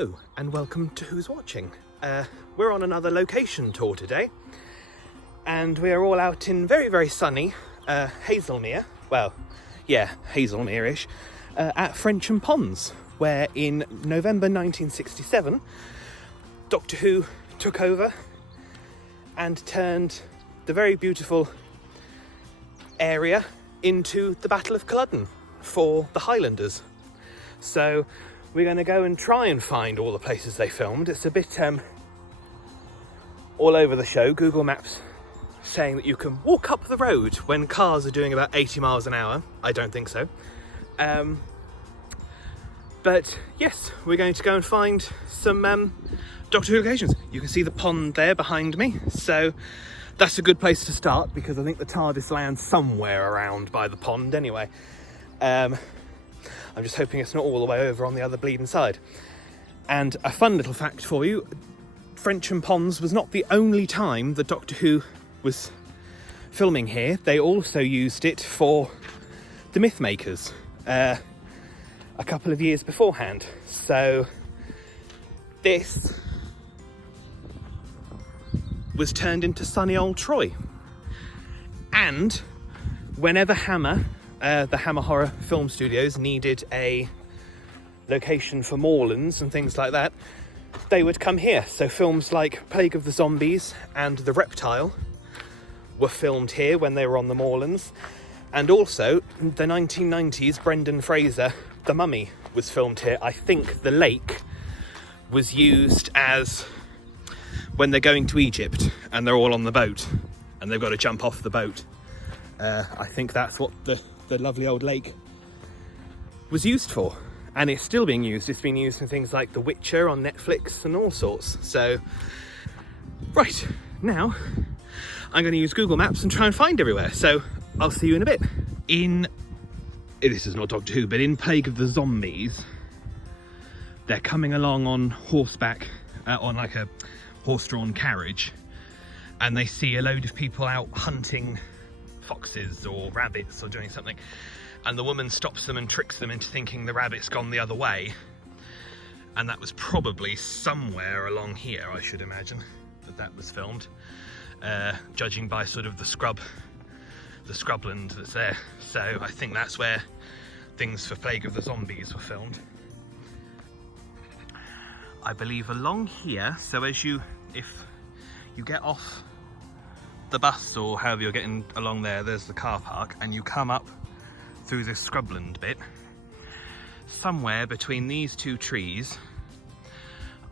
Hello and welcome to Who's Watching. We're on another location tour today and we are all out in very sunny Haslemere, well yeah, Haslemere-ish, at Frensham Ponds, where in November 1967 Doctor Who took over and turned the very beautiful area into the Battle of Culloden for the Highlanders. So we're going to go and try and find all the places they filmed. It's a bit all over the show. Google Maps saying that you can walk up the road when cars are doing about 80 miles an hour. I don't think so. But yes, we're going to go and find some Doctor Who locations. You can see the pond there behind me. So that's a good place to start because I think the TARDIS lands somewhere around by the pond anyway. I'm just hoping it's not all the way over on the other bleeding side. And a fun little fact for you, Frensham Ponds was not the only time that Doctor Who was filming here. They also used it for the Mythmakers a couple of years beforehand. So this was turned into sunny old Troy. And whenever Hammer, the Hammer Horror Film Studios, needed a location for moorlands and things like that, they would come here. So films like Plague of the Zombies and The Reptile were filmed here when they were on the moorlands. And also, the 1990s Brendan Fraser, The Mummy, was filmed here. I think the lake was used as when they're going to Egypt and they're all on the boat and they've got to jump off the boat. I think that's what the lovely old lake was used for, and it's still being used. It's been used in things like The Witcher on Netflix and all sorts. So right now I'm going to use Google Maps and try and find everywhere, so I'll see you in a bit. This is not Doctor Who, but in Plague of the Zombies they're coming along on horseback, on like a horse-drawn carriage, and they see a load of people out hunting foxes or rabbits or doing something, and the woman stops them and tricks them into thinking the rabbit's gone the other way, and that was probably somewhere along here, I should imagine, that was filmed, judging by sort of the scrubland that's there. So I think that's where things for Plague of the Zombies were filmed, I believe, along here. So if you get off the bus or however you're getting along there's the car park, and you come up through this scrubland bit. Somewhere between these two trees,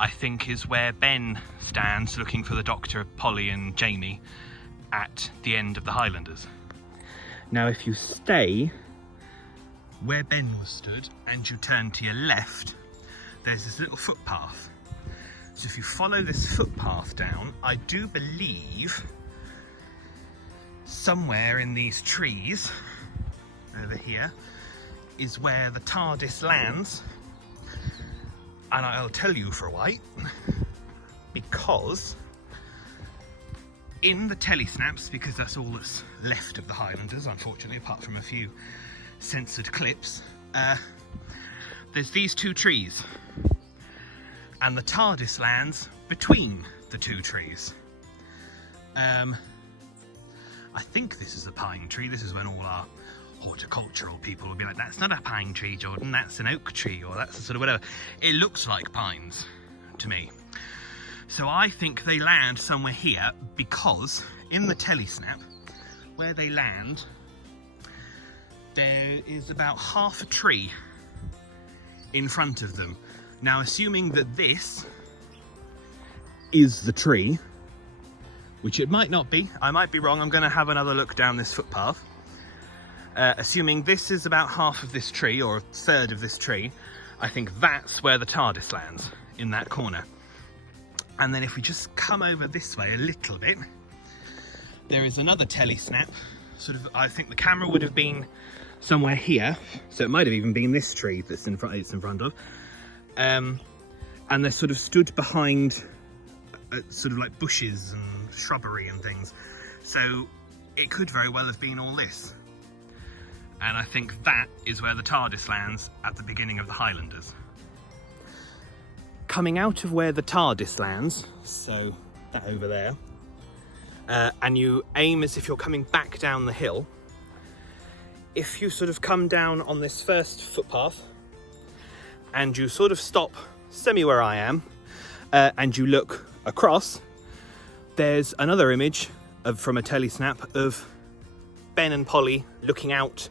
I think, is where Ben stands looking for the Doctor, Polly and Jamie at the end of the Highlanders. Now if you stay where Ben was stood and you turn to your left, there's this little footpath. So if you follow this footpath down, I do believe somewhere in these trees over here is where the TARDIS lands, and I'll tell you for why, because in the telesnaps, because that's all that's left of the Highlanders, unfortunately, apart from a few censored clips, there's these two trees, and the TARDIS lands between the two trees. I think this is a pine tree. This is when all our horticultural people will be like, that's not a pine tree, Jordan, that's an oak tree, or that's a sort of whatever. It looks like pines to me. So I think they land somewhere here, because in the telesnap, where they land, there is about half a tree in front of them. Now, assuming that this is the tree, which it might not be, I might be wrong, I'm going to have another look down this footpath. Assuming this is about half of this tree, or a third of this tree, I think that's where the TARDIS lands, in that corner. And then if we just come over this way a little bit, there is another telesnap, sort of, I think the camera would have been somewhere here, so it might have even been this tree that's in front of, and they're sort of stood behind sort of like bushes and shrubbery and things, so it could very well have been all this. And I think that is where the TARDIS lands at the beginning of the Highlanders. coming out of where the TARDIS lands, so that over there, and you aim as if you're coming back down the hill. If you sort of come down on this first footpath and you sort of stop semi where I am, and you look across, there's another image from a telesnap of Ben and Polly looking out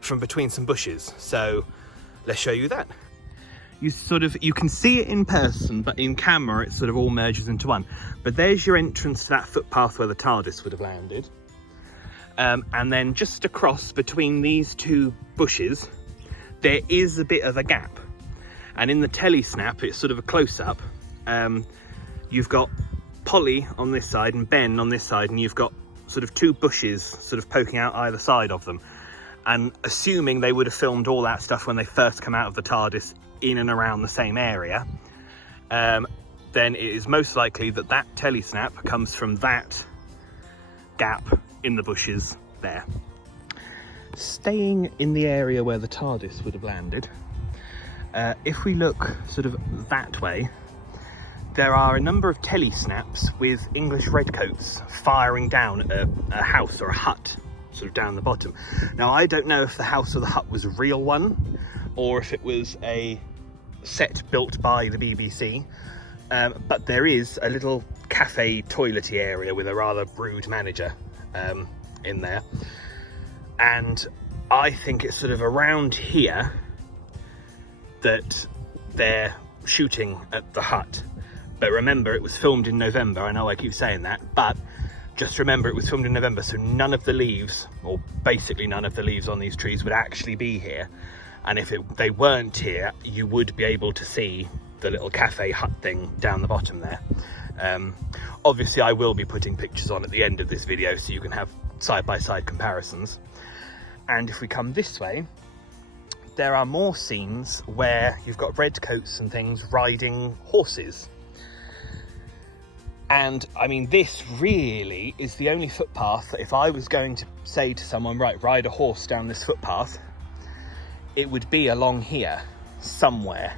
from between some bushes. So let's show you that. You can see it in person, but in camera it sort of all merges into one. But there's your entrance to that footpath where the TARDIS would have landed. And then just across between these two bushes, there is a bit of a gap. And in the telesnap, it's sort of a close-up. You've got Polly on this side and Ben on this side, and you've got sort of two bushes sort of poking out either side of them. And assuming they would have filmed all that stuff when they first come out of the TARDIS in and around the same area, then it is most likely that that telesnap comes from that gap in the bushes there. Staying in the area where the TARDIS would have landed, if we look sort of that way, there are a number of telesnaps with English redcoats firing down a house or a hut sort of down the bottom. Now, I don't know if the house or the hut was a real one or if it was a set built by the BBC, but there is a little cafe toilety area with a rather rude manager in there, and I think it's sort of around here that they're shooting at the hut. But remember, it was filmed in November. I know I keep saying that, but just remember it was filmed in November, so none of the leaves, or basically none of the leaves on these trees would actually be here. And if they weren't here, you would be able to see the little cafe hut thing down the bottom there. Obviously, I will be putting pictures on at the end of this video so you can have side-by-side comparisons. And if we come this way, there are more scenes where you've got redcoats and things riding horses. And I mean, this really is the only footpath that if I was going to say to someone, right, ride a horse down this footpath, it would be along here somewhere.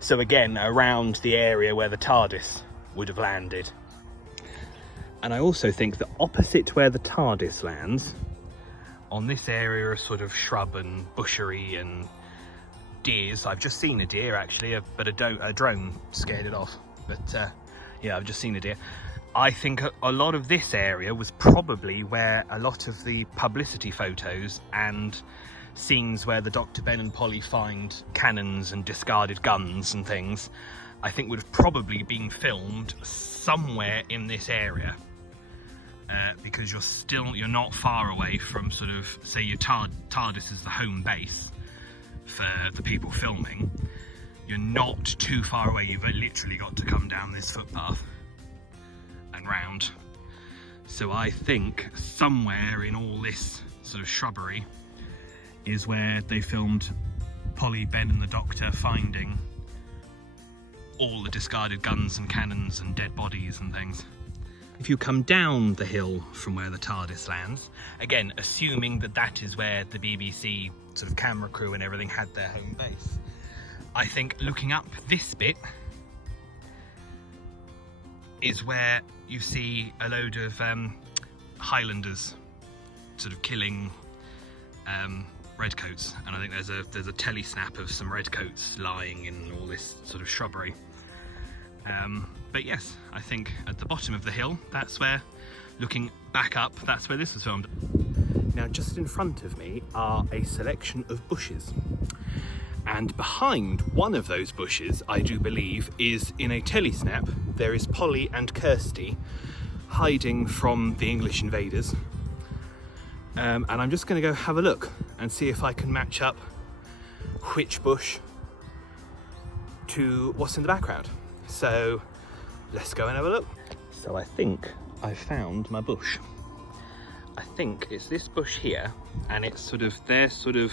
So again, around the area where the TARDIS would have landed. And I also think that opposite where the TARDIS lands, on this area of sort of shrub and bushery and deers. I've just seen a deer actually, but a drone scared it off. But yeah, I've just seen a deer. I think a lot of this area was probably where a lot of the publicity photos and scenes where the Dr. Ben and Polly find cannons and discarded guns and things, I think would have probably been filmed somewhere in this area. Because you're not far away from sort of, say your TARDIS is the home base for the people filming. You're not too far away. You've literally got to come down this footpath and round. So I think somewhere in all this sort of shrubbery is where they filmed Polly, Ben and the Doctor finding all the discarded guns and cannons and dead bodies and things. If you come down the hill from where the TARDIS lands, again, assuming that that is where the BBC sort of camera crew and everything had their home base, I think looking up this bit is where you see a load of Highlanders sort of killing redcoats, and I think there's a telesnap of some redcoats lying in all this sort of shrubbery. But yes, I think at the bottom of the hill, that's where, looking back up, that's where this was filmed. Now, just in front of me are a selection of bushes. And behind one of those bushes, I do believe, is in a telesnap, there is Polly and Kirsty hiding from the English invaders. And I'm just going to go have a look and see if I can match up which bush to what's in the background. So let's go and have a look. So I think I found my bush. I think it's this bush here, and it's sort of, they're sort of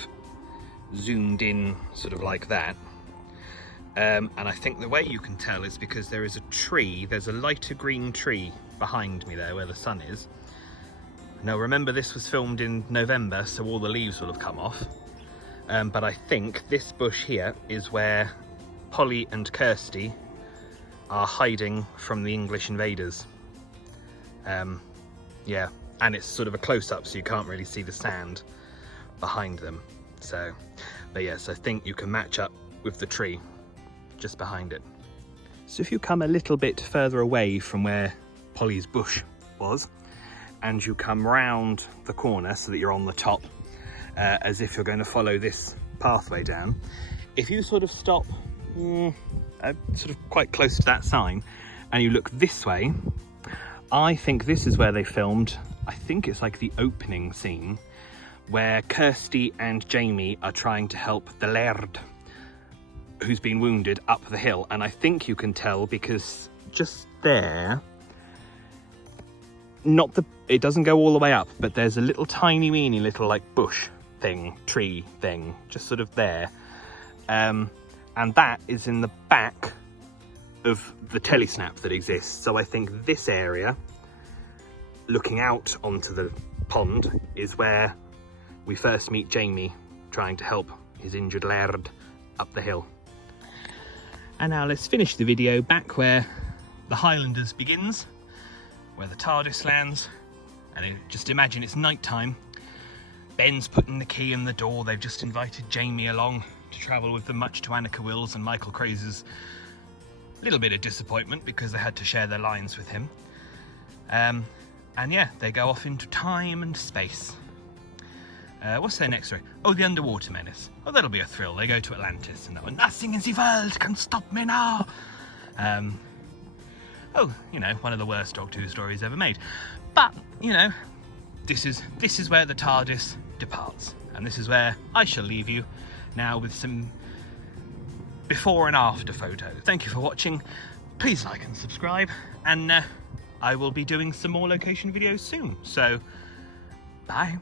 zoomed in sort of like that. And I think the way you can tell is because there is a tree, there's a lighter green tree behind me there where the sun is. Now remember, this was filmed in November, so all the leaves will have come off. But I think this bush here is where Polly and Kirsty are hiding from the English invaders. Yeah, and it's sort of a close-up, so you can't really see the sand behind them. So, but yes, I think you can match up with the tree just behind it. So if you come a little bit further away from where Polly's bush was, and you come round the corner so that you're on the top, as if you're going to follow this pathway down, if you sort of stop sort of quite close to that sign and you look this way, I think this is where they filmed, I think it's like the opening scene, where Kirsty and Jamie are trying to help the Laird, who's been wounded, up the hill. And I think you can tell because just there, it doesn't go all the way up, but there's a little tiny weeny little like bush thing, tree thing, just sort of there. And that is in the back of the telesnap that exists. So I think this area, looking out onto the pond, is where we first meet Jamie trying to help his injured Laird up the hill. And now let's finish the video back where the Highlanders begins, where the TARDIS lands, and just imagine it's night time. Ben's putting the key in the door. They've just invited Jamie along to travel with them, much to Annika Will's and Michael Craze's little bit of disappointment because they had to share their lines with him. And yeah, they go off into time and space. What's their next story? Oh, the Underwater Menace. Oh, that'll be a thrill. They go to Atlantis and that one. Nothing in the world can stop me now. Oh, you know, one of the worst Doctor Who stories ever made. But, you know, this is where the TARDIS departs. And this is where I shall leave you now with some before and after photos. Thank you for watching. Please like and subscribe. And I will be doing some more location videos soon. So, bye.